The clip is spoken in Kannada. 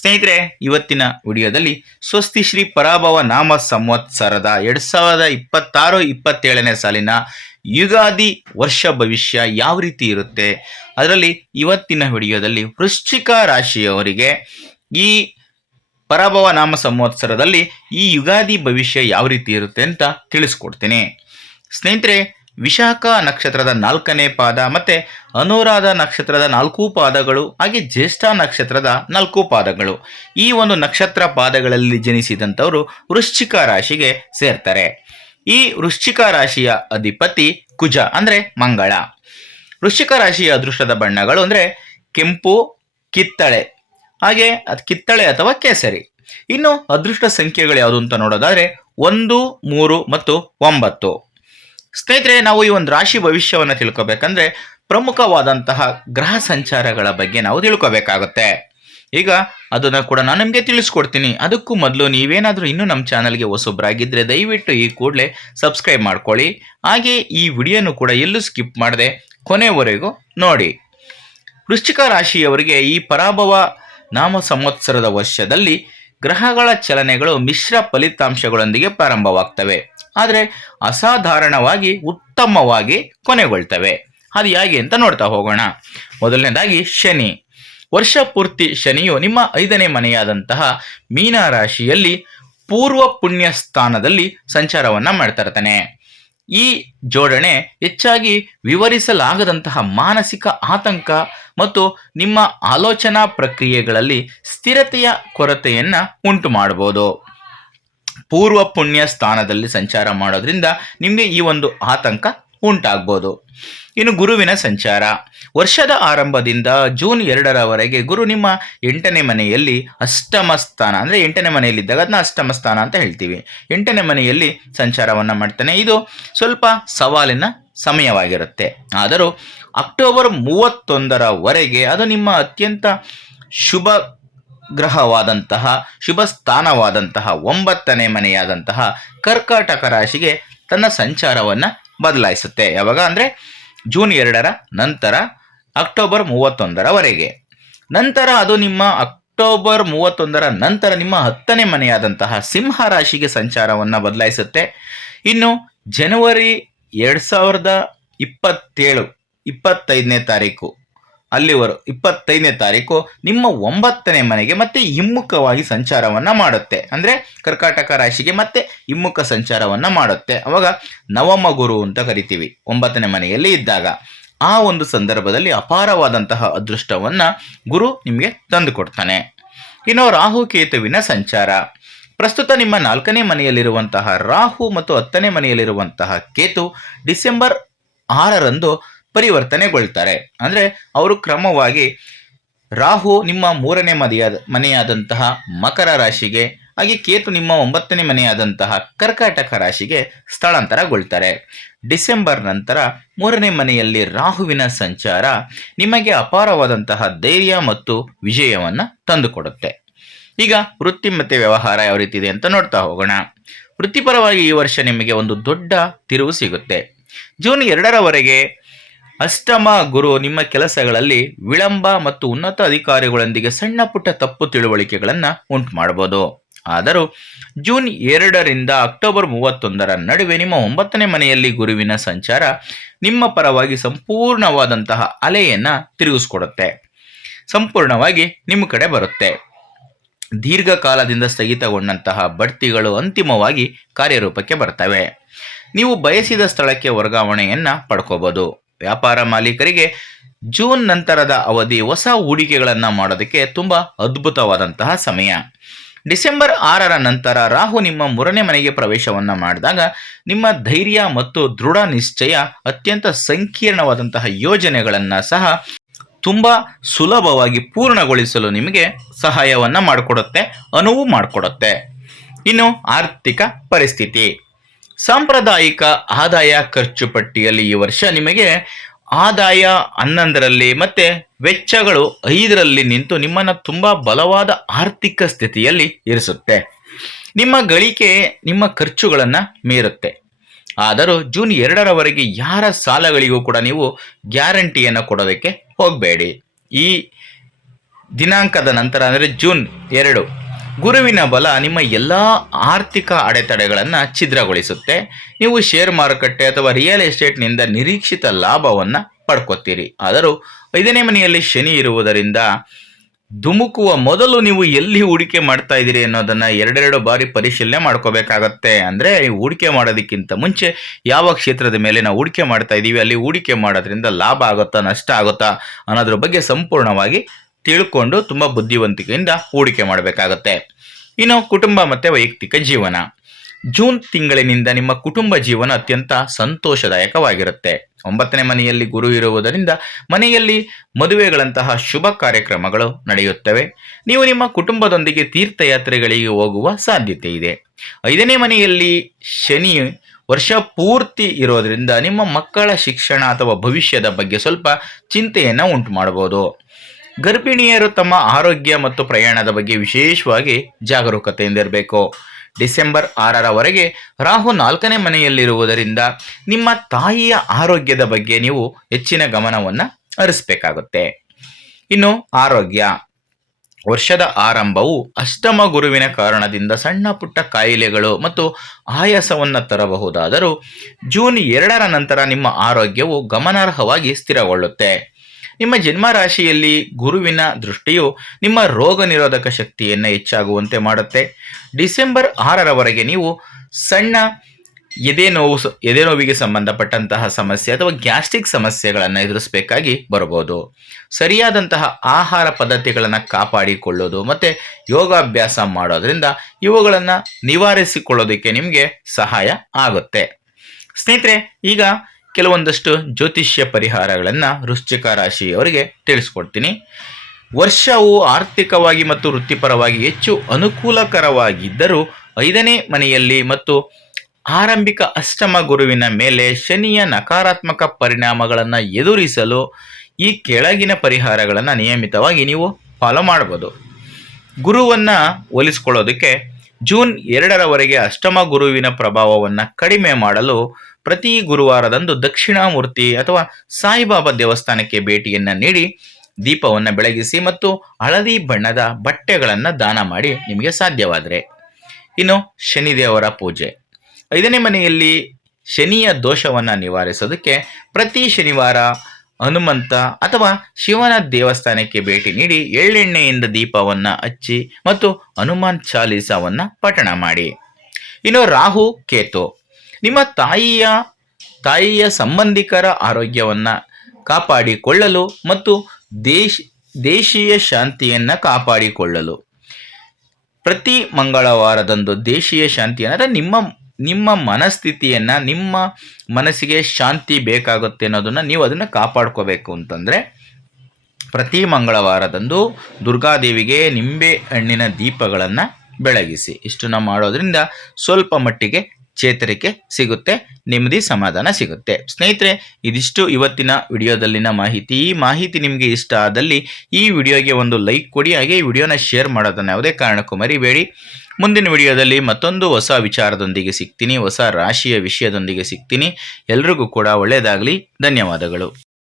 ಸ್ನೇಹಿತರೆ, ಇವತ್ತಿನ ವಿಡಿಯೋದಲ್ಲಿ ಸ್ವಸ್ತಿ ಶ್ರೀ ಪರಾಭವ ನಾಮ ಸಂವತ್ಸರದ 2026-27ನೇ ಸಾಲಿನ ಯುಗಾದಿ ವರ್ಷ ಭವಿಷ್ಯ ಯಾವ ರೀತಿ ಇರುತ್ತೆ, ಅದರಲ್ಲಿ ಇವತ್ತಿನ ವಿಡಿಯೋದಲ್ಲಿ ವೃಶ್ಚಿಕ ರಾಶಿಯವರಿಗೆ ಈ ಪರಾಭವ ನಾಮ ಸಂವತ್ಸರದಲ್ಲಿ ಈ ಯುಗಾದಿ ಭವಿಷ್ಯ ಯಾವ ರೀತಿ ಇರುತ್ತೆ ಅಂತ ತಿಳಿಸ್ಕೊಡ್ತೀನಿ. ಸ್ನೇಹಿತರೆ, ವಿಶಾಖ ನಕ್ಷತ್ರದ 4ನೇ ಪಾದ ಮತ್ತೆ ಅನುರಾಧ ನಕ್ಷತ್ರದ 4 ಪಾದಗಳು ಹಾಗೆ ಜ್ಯೇಷ್ಠ ನಕ್ಷತ್ರದ 4 ಪಾದಗಳು, ಈ ಒಂದು ನಕ್ಷತ್ರ ಪಾದಗಳಲ್ಲಿ ಜನಿಸಿದಂಥವರು ವೃಶ್ಚಿಕ ರಾಶಿಗೆ ಸೇರ್ತಾರೆ. ಈ ವೃಶ್ಚಿಕ ರಾಶಿಯ ಅಧಿಪತಿ ಕುಜ ಅಂದ್ರೆ ಮಂಗಳ. ವೃಶ್ಚಿಕ ರಾಶಿಯ ಅದೃಷ್ಟದ ಬಣ್ಣಗಳು ಅಂದ್ರೆ ಕೆಂಪು, ಕಿತ್ತಳೆ, ಹಾಗೆ ಕಿತ್ತಳೆ ಅಥವಾ ಕೇಸರಿ. ಇನ್ನು ಅದೃಷ್ಟ ಸಂಖ್ಯೆಗಳು ಯಾವುದು ಅಂತ ನೋಡೋದಾದ್ರೆ 1, 3 ಮತ್ತು 9. ಸ್ನೇಹಿತರೆ, ನಾವು ಈ ಒಂದು ರಾಶಿ ಭವಿಷ್ಯವನ್ನು ತಿಳ್ಕೊಬೇಕಂದ್ರೆ ಪ್ರಮುಖವಾದಂತಹ ಗ್ರಹ ಸಂಚಾರಗಳ ಬಗ್ಗೆ ನಾವು ತಿಳ್ಕೊಬೇಕಾಗುತ್ತೆ. ಈಗ ಅದನ್ನು ಕೂಡ ನಾನು ನಿಮಗೆ ತಿಳಿಸ್ಕೊಡ್ತೀನಿ. ಅದಕ್ಕೂ ಮೊದಲು ನೀವೇನಾದರೂ ಇನ್ನೂ ನಮ್ಮ ಚಾನಲ್ಗೆ ಹೊಸಬ್ರಾಗಿದ್ದರೆ ದಯವಿಟ್ಟು ಈ ಕೂಡಲೇ ಸಬ್ಸ್ಕ್ರೈಬ್ ಮಾಡ್ಕೊಳ್ಳಿ. ಹಾಗೆ ಈ ವಿಡಿಯೋನು ಕೂಡ ಎಲ್ಲೂ ಸ್ಕಿಪ್ ಮಾಡದೆ ಕೊನೆವರೆಗೂ ನೋಡಿ. ವೃಶ್ಚಿಕ ರಾಶಿಯವರಿಗೆ ಈ ಪರಾಭವ ನಾಮ ಸಂವತ್ಸರದ ವರ್ಷದಲ್ಲಿ ಗ್ರಹಗಳ ಚಲನೆಗಳು ಮಿಶ್ರ ಫಲಿತಾಂಶಗಳೊಂದಿಗೆ ಪ್ರಾರಂಭವಾಗ್ತವೆ, ಆದರೆ ಅಸಾಧಾರಣವಾಗಿ ಉತ್ತಮವಾಗಿ ಕೊನೆಗೊಳ್ತವೆ. ಅದು ಹೇಗೆ ಅಂತ ನೋಡ್ತಾ ಹೋಗೋಣ. ಮೊದಲನೇದಾಗಿ ಶನಿ. ವರ್ಷ ಪೂರ್ತಿ ಶನಿಯು ನಿಮ್ಮ 5ನೇ ಮನೆಯಾದಂತಹ ಮೀನ ರಾಶಿಯಲ್ಲಿ ಪೂರ್ವ ಪುಣ್ಯ ಸ್ಥಾನದಲ್ಲಿ ಸಂಚಾರವನ್ನ ಮಾಡ್ತಾ ಇರ್ತಾನೆ. ಈ ಜೋಡಣೆ ಹೆಚ್ಚಾಗಿ ವಿವರಿಸಲಾಗದಂತಹ ಮಾನಸಿಕ ಆತಂಕ ಮತ್ತು ನಿಮ್ಮ ಆಲೋಚನಾ ಪ್ರಕ್ರಿಯೆಗಳಲ್ಲಿ ಸ್ಥಿರತೆಯ ಕೊರತೆಯನ್ನ ಉಂಟು ಮಾಡಬಹುದು. ಪೂರ್ವ ಪುಣ್ಯ ಸ್ಥಾನದಲ್ಲಿ ಸಂಚಾರ ಮಾಡೋದ್ರಿಂದ ನಿಮಗೆ ಈ ಒಂದು ಆತಂಕ ಉಂಟಾಗ್ಬೋದು. ಇನ್ನು ಗುರುವಿನ ಸಂಚಾರ. ವರ್ಷದ ಆರಂಭದಿಂದ ಜೂನ್ 2ರವರೆಗೆ ಗುರು ನಿಮ್ಮ 8ನೇ ಮನೆಯಲ್ಲಿ ಅಷ್ಟಮ ಸ್ಥಾನ, ಅಂದರೆ 8ನೇ ಮನೆಯಲ್ಲಿದ್ದಾಗ ಅದನ್ನ ಅಷ್ಟಮ ಸ್ಥಾನ ಅಂತ ಹೇಳ್ತೀವಿ, 8ನೇ ಮನೆಯಲ್ಲಿ ಸಂಚಾರವನ್ನು ಮಾಡ್ತಾನೆ. ಇದು ಸ್ವಲ್ಪ ಸವಾಲಿನ ಸಮಯವಾಗಿರುತ್ತೆ. ಆದರೂ ಅಕ್ಟೋಬರ್ 31ರವರೆಗೆ ಅದು ನಿಮ್ಮ ಅತ್ಯಂತ ಶುಭ ಗ್ರಹವಾದಂತಹ ಶುಭ ಸ್ಥಾನವಾದಂತಹ 9ನೇ ಮನೆಯಾದಂತಹ ಕರ್ಕಾಟಕ ರಾಶಿಗೆ ತನ್ನ ಸಂಚಾರವನ್ನು ಬದಲಾಯಿಸುತ್ತೆ. ಯಾವಾಗ ಅಂದರೆ ಜೂನ್ 2ರ ನಂತರ ಅಕ್ಟೋಬರ್ 31ರವರೆಗೆ. ನಂತರ ಅದು ನಿಮ್ಮ ಅಕ್ಟೋಬರ್ 31ರ ನಂತರ ನಿಮ್ಮ 10ನೇ ಮನೆಯಾದಂತಹ ಸಿಂಹ ರಾಶಿಗೆ ಸಂಚಾರವನ್ನು ಬದಲಾಯಿಸುತ್ತೆ. ಇನ್ನು ಜನವರಿ 2027 25ನೇ ತಾರೀಕು ಅಲ್ಲಿವರು 25ನೇ ತಾರೀಕು ನಿಮ್ಮ 9ನೇ ಮನೆಗೆ ಮತ್ತೆ ಹಿಮ್ಮುಖವಾಗಿ ಸಂಚಾರವನ್ನ ಮಾಡುತ್ತೆ. ಅಂದ್ರೆ ಕರ್ಕಾಟಕ ರಾಶಿಗೆ ಮತ್ತೆ ಹಿಮ್ಮುಖ ಸಂಚಾರವನ್ನ ಮಾಡುತ್ತೆ. ಅವಾಗ ನವಮ ಗುರು ಅಂತ ಕರಿತೀವಿ 9ನೇ ಮನೆಯಲ್ಲಿ ಇದ್ದಾಗ. ಆ ಒಂದು ಸಂದರ್ಭದಲ್ಲಿ ಅಪಾರವಾದಂತಹ ಅದೃಷ್ಟವನ್ನ ಗುರು ನಿಮಗೆ ತಂದು ಕೊಡ್ತಾನೆ. ಇನ್ನು ರಾಹು ಕೇತುವಿನ ಸಂಚಾರ. ಪ್ರಸ್ತುತ ನಿಮ್ಮ 4ನೇ ಮನೆಯಲ್ಲಿರುವಂತಹ ರಾಹು ಮತ್ತು 10ನೇ ಮನೆಯಲ್ಲಿರುವಂತಹ ಕೇತು ಡಿಸೆಂಬರ್ 6ರಂದು ಪರಿವರ್ತನೆಗೊಳ್ತಾರೆ. ಅಂದರೆ ಅವರು ಕ್ರಮವಾಗಿ ರಾಹು ನಿಮ್ಮ 3ನೇ ಮನೆಯಾದಂತಹ ಮಕರ ರಾಶಿಗೆ, ಹಾಗೆ ಕೇತು ನಿಮ್ಮ 9ನೇ ಮನೆಯಾದಂತಹ ಕರ್ಕಾಟಕ ರಾಶಿಗೆ ಸ್ಥಳಾಂತರಗೊಳ್ತಾರೆ. ಡಿಸೆಂಬರ್ ನಂತರ 3ನೇ ಮನೆಯಲ್ಲಿ ರಾಹುವಿನ ಸಂಚಾರ ನಿಮಗೆ ಅಪಾರವಾದಂತಹ ಧೈರ್ಯ ಮತ್ತು ವಿಜಯವನ್ನು ತಂದುಕೊಡುತ್ತೆ. ಈಗ ವೃತ್ತಿ ಮತ್ತು ವ್ಯವಹಾರ ಯಾವ ರೀತಿ ಇದೆ ಅಂತ ನೋಡ್ತಾ ಹೋಗೋಣ. ವೃತ್ತಿಪರವಾಗಿ ಈ ವರ್ಷ ನಿಮಗೆ ಒಂದು ದೊಡ್ಡ ತಿರುವು ಸಿಗುತ್ತೆ. ಜೂನ್ 2ರವರೆಗೆ ಅಷ್ಟಮ ಗುರು ನಿಮ್ಮ ಕೆಲಸಗಳಲ್ಲಿ ವಿಳಂಬ ಮತ್ತು ಉನ್ನತ ಅಧಿಕಾರಿಗಳೊಂದಿಗೆ ಸಣ್ಣ ಪುಟ್ಟ ತಪ್ಪು ತಿಳುವಳಿಕೆಗಳನ್ನು ಉಂಟು ಮಾಡಬಹುದು. ಆದರೂ ಜೂನ್ 2ರಿಂದ ಅಕ್ಟೋಬರ್ 31ರ ನಡುವೆ ನಿಮ್ಮ 9ನೇ ಮನೆಯಲ್ಲಿ ಗುರುವಿನ ಸಂಚಾರ ನಿಮ್ಮ ಪರವಾಗಿ ಸಂಪೂರ್ಣವಾದಂತಹ ಅಲೆಯನ್ನು ತಿರುಗಿಸ್ಕೊಡುತ್ತೆ, ಸಂಪೂರ್ಣವಾಗಿ ನಿಮ್ಮ ಕಡೆ ಬರುತ್ತೆ. ದೀರ್ಘಕಾಲದಿಂದ ಸ್ಥಗಿತಗೊಂಡಂತಹ ಬಡ್ತಿಗಳು ಅಂತಿಮವಾಗಿ ಕಾರ್ಯರೂಪಕ್ಕೆ ಬರ್ತವೆ. ನೀವು ಬಯಸಿದ ಸ್ಥಳಕ್ಕೆ ವರ್ಗಾವಣೆಯನ್ನು ಪಡ್ಕೋಬಹುದು. ವ್ಯಾಪಾರ ಮಾಲೀಕರಿಗೆ ಜೂನ್ ನಂತರದ ಅವಧಿ ಹೊಸ ಹೂಡಿಕೆಗಳನ್ನು ಮಾಡೋದಕ್ಕೆ ತುಂಬ ಅದ್ಭುತವಾದಂತಹ ಸಮಯ. ಡಿಸೆಂಬರ್ 6ರ ನಂತರ ರಾಹು ನಿಮ್ಮ 3ನೇ ಮನೆಗೆ ಪ್ರವೇಶವನ್ನು ಮಾಡಿದಾಗ ನಿಮ್ಮ ಧೈರ್ಯ ಮತ್ತು ದೃಢ ನಿಶ್ಚಯ ಅತ್ಯಂತ ಸಂಕೀರ್ಣವಾದಂತಹ ಯೋಜನೆಗಳನ್ನು ಸಹ ತುಂಬ ಸುಲಭವಾಗಿ ಪೂರ್ಣಗೊಳಿಸಲು ನಿಮಗೆ ಸಹಾಯವನ್ನು ಮಾಡಿಕೊಡುತ್ತೆ, ಅನುವು ಮಾಡಿಕೊಡುತ್ತೆ. ಇನ್ನು ಆರ್ಥಿಕ ಪರಿಸ್ಥಿತಿ. ಸಾಂಪ್ರದಾಯಿಕ ಆದಾಯ ಖರ್ಚು ಪಟ್ಟಿಯಲ್ಲಿ ಈ ವರ್ಷ ನಿಮಗೆ ಆದಾಯ 11ರಲ್ಲಿ ಮತ್ತೆ ವೆಚ್ಚಗಳು 5ರಲ್ಲಿ ನಿಂತು ನಿಮ್ಮನ್ನು ತುಂಬ ಬಲವಾದ ಆರ್ಥಿಕ ಸ್ಥಿತಿಯಲ್ಲಿ ಇರಿಸುತ್ತೆ. ನಿಮ್ಮ ಗಳಿಕೆ ನಿಮ್ಮ ಖರ್ಚುಗಳನ್ನು ಮೀರುತ್ತೆ. ಆದರೂ ಜೂನ್ 2ರವರೆಗೆ ಯಾರ ಸಾಲಗಳಿಗೂ ಕೂಡ ನೀವು ಗ್ಯಾರಂಟಿಯನ್ನು ಕೊಡೋದಕ್ಕೆ ಹೋಗಬೇಡಿ. ಈ ದಿನಾಂಕದ ನಂತರ ಅಂದರೆ ಜೂನ್ 2 ಗುರುವಿನ ಬಲ ನಿಮ್ಮ ಎಲ್ಲ ಆರ್ಥಿಕ ಅಡೆತಡೆಗಳನ್ನು ಛಿದ್ರಗೊಳಿಸುತ್ತೆ. ನೀವು ಶೇರ್ ಮಾರುಕಟ್ಟೆ ಅಥವಾ ರಿಯಲ್ ಎಸ್ಟೇಟ್ನಿಂದ ನಿರೀಕ್ಷಿತ ಲಾಭವನ್ನು ಪಡ್ಕೊತೀರಿ. ಆದರೂ 5ನೇ ಮನೆಯಲ್ಲಿ ಶನಿ ಇರುವುದರಿಂದ ಧುಮುಕುವ ಮೊದಲು ನೀವು ಎಲ್ಲಿ ಹೂಡಿಕೆ ಮಾಡ್ತಾ ಇದ್ದೀರಿ ಅನ್ನೋದನ್ನು ಎರಡೆರಡು ಬಾರಿ ಪರಿಶೀಲನೆ ಮಾಡ್ಕೋಬೇಕಾಗತ್ತೆ. ಅಂದರೆ ನೀವು ಹೂಡಿಕೆ ಮಾಡೋದಕ್ಕಿಂತ ಮುಂಚೆ ಯಾವ ಕ್ಷೇತ್ರದ ಮೇಲೆ ನಾವು ಹೂಡಿಕೆ ಮಾಡ್ತಾ ಇದ್ದೀವಿ, ಅಲ್ಲಿ ಹೂಡಿಕೆ ಮಾಡೋದ್ರಿಂದ ಲಾಭ ಆಗುತ್ತಾ ನಷ್ಟ ಆಗುತ್ತಾ ಅನ್ನೋದ್ರ ಬಗ್ಗೆ ಸಂಪೂರ್ಣವಾಗಿ ತಿಳ್ಕೊಂಡು ತುಂಬ ಬುದ್ಧಿವಂತಿಕೆಯಿಂದ ಹೂಡಿಕೆ ಮಾಡಬೇಕಾಗತ್ತೆ. ಇನ್ನು ಕುಟುಂಬ ಮತ್ತು ವೈಯಕ್ತಿಕ ಜೀವನ. ಜೂನ್ ತಿಂಗಳಿನಿಂದ ನಿಮ್ಮ ಕುಟುಂಬ ಜೀವನ ಅತ್ಯಂತ ಸಂತೋಷದಾಯಕವಾಗಿರುತ್ತೆ. 9ನೇ ಮನೆಯಲ್ಲಿ ಗುರು ಇರುವುದರಿಂದ ಮನೆಯಲ್ಲಿ ಮದುವೆಗಳಂತಹ ಶುಭ ಕಾರ್ಯಕ್ರಮಗಳು ನಡೆಯುತ್ತವೆ. ನೀವು ನಿಮ್ಮ ಕುಟುಂಬದೊಂದಿಗೆ ತೀರ್ಥಯಾತ್ರೆಗಳಿಗೆ ಹೋಗುವ ಸಾಧ್ಯತೆ ಇದೆ. 5ನೇ ಮನೆಯಲ್ಲಿ ಶನಿ ವರ್ಷ ಪೂರ್ತಿ ಇರೋದರಿಂದ ನಿಮ್ಮ ಮಕ್ಕಳ ಶಿಕ್ಷಣ ಅಥವಾ ಭವಿಷ್ಯದ ಬಗ್ಗೆ ಸ್ವಲ್ಪ ಚಿಂತೆಯನ್ನು ಉಂಟು ಮಾಡಬಹುದು. ಗರ್ಭಿಣಿಯರು ತಮ್ಮ ಆರೋಗ್ಯ ಮತ್ತು ಪ್ರಯಾಣದ ಬಗ್ಗೆ ವಿಶೇಷವಾಗಿ ಜಾಗರೂಕತೆಯಿಂದ ಇರಬೇಕು. ಡಿಸೆಂಬರ್ 6ರವರೆಗೆ ರಾಹು 4ನೇ ಮನೆಯಲ್ಲಿರುವುದರಿಂದ ನಿಮ್ಮ ತಾಯಿಯ ಆರೋಗ್ಯದ ಬಗ್ಗೆ ನೀವು ಹೆಚ್ಚಿನ ಗಮನವನ್ನು ಹರಿಸಬೇಕಾಗುತ್ತೆ. ಇನ್ನು ಆರೋಗ್ಯ. ವರ್ಷದ ಆರಂಭವು ಅಷ್ಟಮ ಗುರುವಿನ ಕಾರಣದಿಂದ ಸಣ್ಣ ಪುಟ್ಟ ಕಾಯಿಲೆಗಳು ಮತ್ತು ಆಯಾಸವನ್ನು ತರಬಹುದಾದರೂ ಜೂನ್ 2ರ ನಂತರ ನಿಮ್ಮ ಆರೋಗ್ಯವು ಗಮನಾರ್ಹವಾಗಿ ಸ್ಥಿರಗೊಳ್ಳುತ್ತೆ. ನಿಮ್ಮ ಜನ್ಮ ರಾಶಿಯಲ್ಲಿ ಗುರುವಿನ ದೃಷ್ಟಿಯು ನಿಮ್ಮ ರೋಗ ನಿರೋಧಕ ಶಕ್ತಿಯನ್ನು ಹೆಚ್ಚಾಗುವಂತೆ ಮಾಡುತ್ತೆ. ಡಿಸೆಂಬರ್ 6ರವರೆಗೆ ನೀವು ಸಣ್ಣ ಎದೆನೋವಿಗೆ ಸಂಬಂಧಪಟ್ಟಂತಹ ಸಮಸ್ಯೆ ಅಥವಾ ಗ್ಯಾಸ್ಟ್ರಿಕ್ ಸಮಸ್ಯೆಗಳನ್ನು ಎದುರಿಸಬೇಕಾಗಿ ಬರಬಹುದು. ಸರಿಯಾದಂತಹ ಆಹಾರ ಪದ್ಧತಿಗಳನ್ನು ಕಾಪಾಡಿಕೊಳ್ಳೋದು ಮತ್ತು ಯೋಗಾಭ್ಯಾಸ ಮಾಡೋದ್ರಿಂದ ಇವುಗಳನ್ನು ನಿವಾರಿಸಿಕೊಳ್ಳೋದಕ್ಕೆ ನಿಮಗೆ ಸಹಾಯ ಆಗುತ್ತೆ. ಸ್ನೇಹಿತರೆ, ಈಗ ಕೆಲವೊಂದಷ್ಟು ಜ್ಯೋತಿಷ್ಯ ಪರಿಹಾರಗಳನ್ನು ವೃಶ್ಚಿಕ ರಾಶಿಯವರಿಗೆ ತಿಳಿಸ್ಕೊಡ್ತೀನಿ. ವರ್ಷವು ಆರ್ಥಿಕವಾಗಿ ಮತ್ತು ವೃತ್ತಿಪರವಾಗಿ ಹೆಚ್ಚು ಅನುಕೂಲಕರವಾಗಿದ್ದರೂ 5ನೇ ಮನೆಯಲ್ಲಿ ಮತ್ತು ಆರಂಭಿಕ ಅಷ್ಟಮ ಗುರುವಿನ ಮೇಲೆ ಶನಿಯ ನಕಾರಾತ್ಮಕ ಪರಿಣಾಮಗಳನ್ನು ಎದುರಿಸಲು ಈ ಕೆಳಗಿನ ಪರಿಹಾರಗಳನ್ನು ನಿಯಮಿತವಾಗಿ ನೀವು ಫಾಲೋ ಮಾಡ್ಬೋದು. ಗುರುವನ್ನು ಹೋಲಿಸ್ಕೊಳ್ಳೋದಕ್ಕೆ ಜೂನ್ 2ರವರೆಗೆ ಅಷ್ಟಮ ಗುರುವಿನ ಪ್ರಭಾವವನ್ನು ಕಡಿಮೆ ಮಾಡಲು ಪ್ರತಿ ಗುರುವಾರದಂದು ದಕ್ಷಿಣಾಮೂರ್ತಿ ಅಥವಾ ಸಾಯಿಬಾಬಾ ದೇವಸ್ಥಾನಕ್ಕೆ ಭೇಟಿಯನ್ನು ನೀಡಿ ದೀಪವನ್ನು ಬೆಳಗಿಸಿ ಮತ್ತು ಹಳದಿ ಬಣ್ಣದ ಬಟ್ಟೆಗಳನ್ನು ದಾನ ಮಾಡಿ ನಿಮಗೆ ಸಾಧ್ಯವಾದರೆ. ಇನ್ನು ಶನಿದೇವರ ಪೂಜೆ. 5ನೇ ಮನೆಯಲ್ಲಿ ಶನಿಯ ದೋಷವನ್ನು ನಿವಾರಿಸೋದಕ್ಕೆ ಪ್ರತಿ ಶನಿವಾರ ಹನುಮಂತ ಅಥವಾ ಶಿವನ ದೇವಸ್ಥಾನಕ್ಕೆ ಭೇಟಿ ನೀಡಿ ಎಳ್ಳೆಣ್ಣೆಯಿಂದ ದೀಪವನ್ನು ಹಚ್ಚಿ ಮತ್ತು ಹನುಮಾನ್ ಚಾಲೀಸವನ್ನು ಪಠಣ ಮಾಡಿ. ಇನ್ನು ರಾಹು ಕೇತು. ನಿಮ್ಮ ತಾಯಿಯ ಸಂಬಂಧಿಕರ ಆರೋಗ್ಯವನ್ನು ಕಾಪಾಡಿಕೊಳ್ಳಲು ಮತ್ತು ದೇಶೀಯ ಶಾಂತಿಯನ್ನು ಕಾಪಾಡಿಕೊಳ್ಳಲು ಪ್ರತಿ ಮಂಗಳವಾರದಂದು ದೇಶೀಯ ಶಾಂತಿಯನ್ನು ಅಂದರೆ ನಿಮ್ಮ ಮನಸ್ಥಿತಿಯನ್ನು, ನಿಮ್ಮ ಮನಸ್ಸಿಗೆ ಶಾಂತಿ ಬೇಕಾಗುತ್ತೆ ಅನ್ನೋದನ್ನು ನೀವು ಅದನ್ನು ಕಾಪಾಡ್ಕೋಬೇಕು ಅಂತಂದರೆ ಪ್ರತಿ ಮಂಗಳವಾರದಂದು ದುರ್ಗಾದೇವಿಗೆ ನಿಂಬೆ ಹಣ್ಣಿನ ದೀಪಗಳನ್ನು ಬೆಳಗಿಸಿ. ಇಷ್ಟನ್ನು ಮಾಡೋದ್ರಿಂದ ಸ್ವಲ್ಪ ಮಟ್ಟಿಗೆ ಚೇತರಿಕೆ ಸಿಗುತ್ತೆ, ನೆಮ್ಮದಿ ಸಮಾಧಾನ ಸಿಗುತ್ತೆ. ಸ್ನೇಹಿತರೆ, ಇದಿಷ್ಟು ಇವತ್ತಿನ ವಿಡಿಯೋದಲ್ಲಿನ ಮಾಹಿತಿ. ಈ ಮಾಹಿತಿ ನಿಮಗೆ ಇಷ್ಟ ಆದಲ್ಲಿ ಈ ವಿಡಿಯೋಗೆ ಒಂದು ಲೈಕ್ ಕೊಡಿ, ಹಾಗೆ ಈ ವಿಡಿಯೋನ ಶೇರ್ ಮಾಡೋದನ್ನು ಯಾವುದೇ ಕಾರಣಕ್ಕೂ ಮರಿಬೇಡಿ. ಮುಂದಿನ ವಿಡಿಯೋದಲ್ಲಿ ಮತ್ತೊಂದು ಹೊಸ ವಿಚಾರದೊಂದಿಗೆ ಸಿಗ್ತೀನಿ, ಹೊಸ ರಾಶಿಯ ವಿಷಯದೊಂದಿಗೆ ಸಿಗ್ತೀನಿ. ಎಲ್ರಿಗೂ ಕೂಡ ಒಳ್ಳೆಯದಾಗಲಿ. ಧನ್ಯವಾದಗಳು.